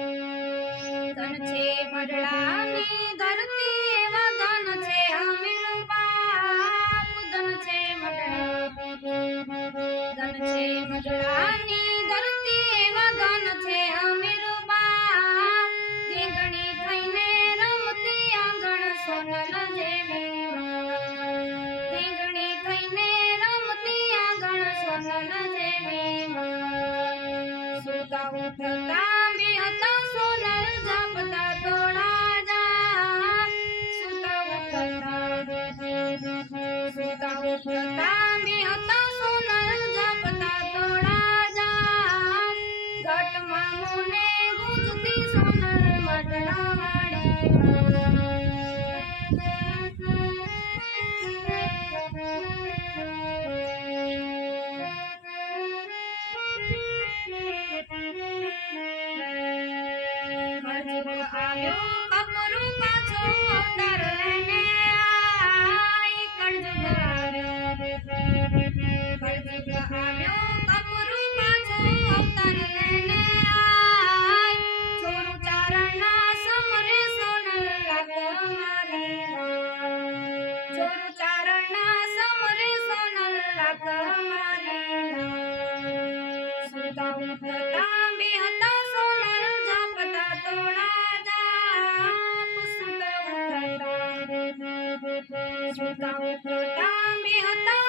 ધન છે મરડાની ધરતી એવા ધન છે અમીર બાપ. ધન છે મરડાની ધરતી એવા ધન છે અમીર બાપ. ધીંગણી થઈને રમતી આંગણ સોનલ જેવી માં. ધીંગણી થઈને રમતી આંગણ સોનલ જેવી માં. સુતા ઉઠતા બી હતા સોનલ જાપતા તોડા જા. સુતા ઉઠતા બી હતા સોનલ જાપતા તોડા જા. ઘટમાં મોને ગુંજતી સોનલ માટલા વાળી આવ્યો કપરું પાછો અવતાર લઈને આય. કળજુગ આવ્યો કપરું પાછો અવતાર લઈને આય. ચોરું ચારણના સમરે સોનલ લાગ મારી માં. ચોરું ચારણના સમરે સોનલ લાગ મારી માં. સુતા ઉઠતા બી હતા સોનલ જાપતા તોડા જાપ. સુતા ઉઠતા બી હતા